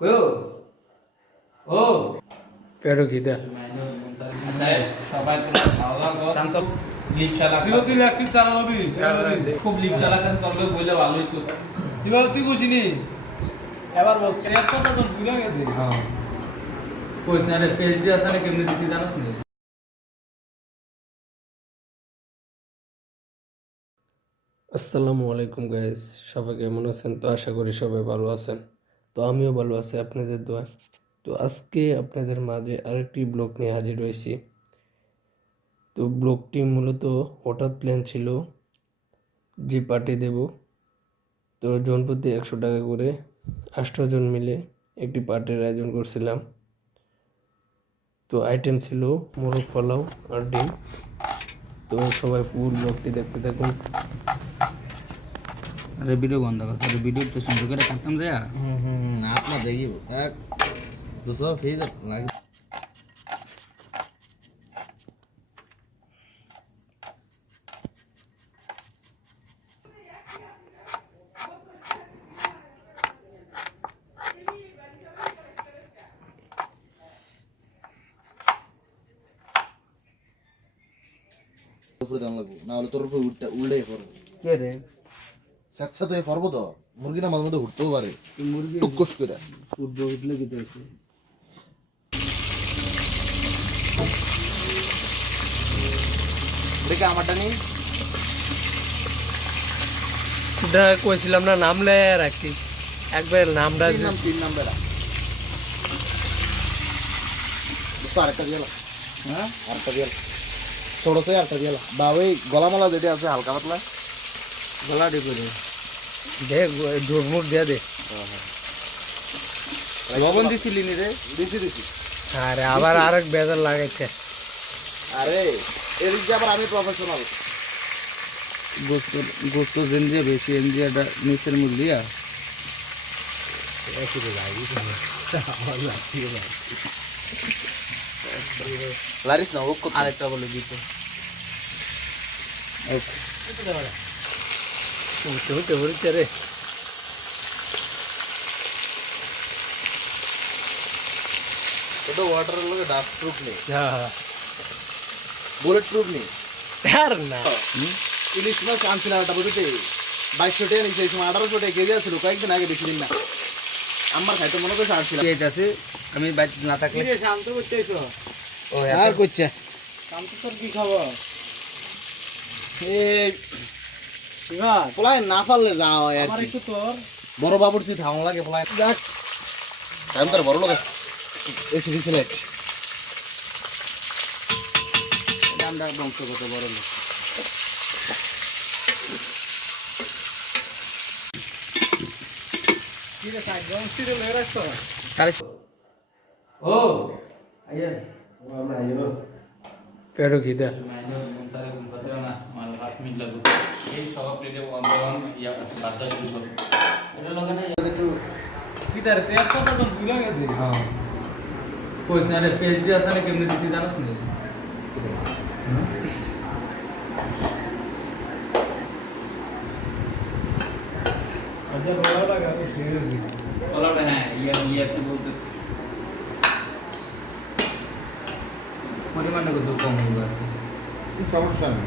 কয়ো ও সবাই শান্ত তুই খুব কাছে ভালোই তো। তুই গুছিনি এবার বস তো ভুলে গেছে। হ্যাঁ। কইস না রে ফেস দিয়ে আসলে কেমনে দিছি জানোস না? আসসালামু আলাইকুম গাইস সবাই কেমন আছেন? তো আশা করি সবাই ভালো আছেন। তো আমিও ভালো আছি, আপনাদের দোয়া। তো আজকে আপনাদের মাঝে আরেকটি ব্লগ নিয়ে হাজির হয়েছি। তো ব্লগটি মূলত হঠাৎ প্ল্যান ছিল যে পার্টি দেব। তো জনপ্রতি একশো টাকা করে আষ্টজন মিলে একটি পার্টির আয়োজন করছিলাম। তো আইটেম ছিল মোরগ পোলাও আর ডিম। তো সবাই ফুল ব্লগটি দেখতে থাকুন। আরে ভিডিও বন্ধ কর আরে ভিডিও তো সুন্দর করে কাটতাম রে। হুম হুম আপনা দেখি এক দুসরা ফেজ লাগে উপরে দাম লাগবে না হলে তোর উপরে উল্টা উল্টাই করব। কে রে? স্যাকসা তো এ করব তো? মুরগিটা মাঝে মধ্যে উঠতেও পারে। মুরগি টুকুস করে। উঠবে উঠলে কি হয়েছে দেখে আমারটা নেই কইছিলাম না নামলে রাখি। একবার নামটা নাম তিন নাম বেড়া বুঝছ আরেকটা দিয়ে হ্যাঁ? আরেকটা দিয়ে ছোট আরেকটা দিয়ে বা ওই গলামালা যেটা আছে হালকা পাতলা। গলা ডে করে দে। জোরমুর দিয়ে দে। লবণ দিছিলি নি রে? দিছি দিছি। আরে আবার আরেক বেজার লাগাইছে। আরে এদিক দিয়ে আবার আমি প্রফেশনাল গোস্ত গোস্ত জেনজিয়া বেশি এনজিয়াটা নিচের মধ্যে দিয়া। লারিস না ও আরেকটা বলে দিত। উঠতে উঠতে উঠতে রে এটা ওয়াটারের লগে ডাস্ট প্রুফ নেই হ্যাঁ বুলেট প্রুফ নেই আর না ইলিশ মাছ আনছিলাম একটা বুঝতে বাইশশো টাকা এই সময় আঠারোশো টাকা কেজি আছিল কয়েকদিন আগে বেশি দিন না আমার খাইতে মনে করছে আনছিলাম পেজ আছে আমি বাইক না থাকলে শান্ত করতেছো ও আর করছে শান্ত তোর কি খবর এই পোলায় না পারলে যাও আর আমার কি। একটু তোর। বড় বাবুর সি ধাওয়া লাগে পোলায়। যাক। টাইম তোর বড় লোক আছে। এসি সিলেট আমরা বংশগত বড় লোক। হয়ে ও আইয়া। পেটও খিদা মাইনো তারে ঘুম পাতে না আমার 5 মিনিট লাগবে এই সব প্লেটে ওয়ান ইয়া বাদা শুরু করব। এটা লগে না ভুলে গেছে? হ্যাঁ। কইস না রে ফেস দিয়ে আসলে কেমনে দিছি জানোস না? আচ্ছা লাগা সিরিয়াসলি হ্যাঁ ইয়া ইয়া কি বলতেছ? পরিমাণটা কত কম হবে আর সমস্যা নেই।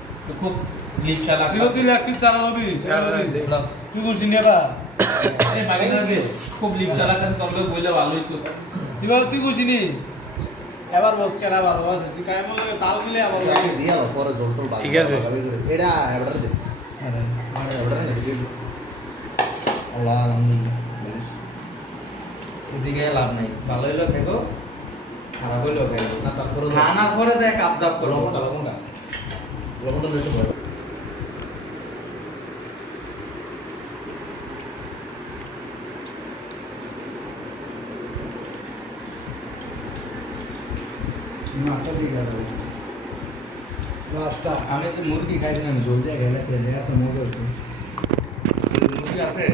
তো খুব লিপ শিব তুই একটি চারা লবি তুই এবার? এই বাগিনাকে খুব লিপ শালা কাছে বললে ভালোই তো। শিব তুই গুছিনি এবার বস কেনা ভালো আছে তুই কাই বলে তাল মিলে আবার দিয়া পরে জল টল ঠিক আছে। এটা দে। এবারে দে আল্লাহ আলহামদুলিল্লাহ বলিস এই লাভ নাই। ভালো হইল খেকো খারাপ হইল না তারপরে খানার পরে দেখ কাপজাপ করব। লবণটা লবণটা লবণটা দিতে পারো মাথা দিয়ে গেল লাস্টটা আমি তো মুরগি খাইছিলাম জলদি গেলে তো মুরগি আছে?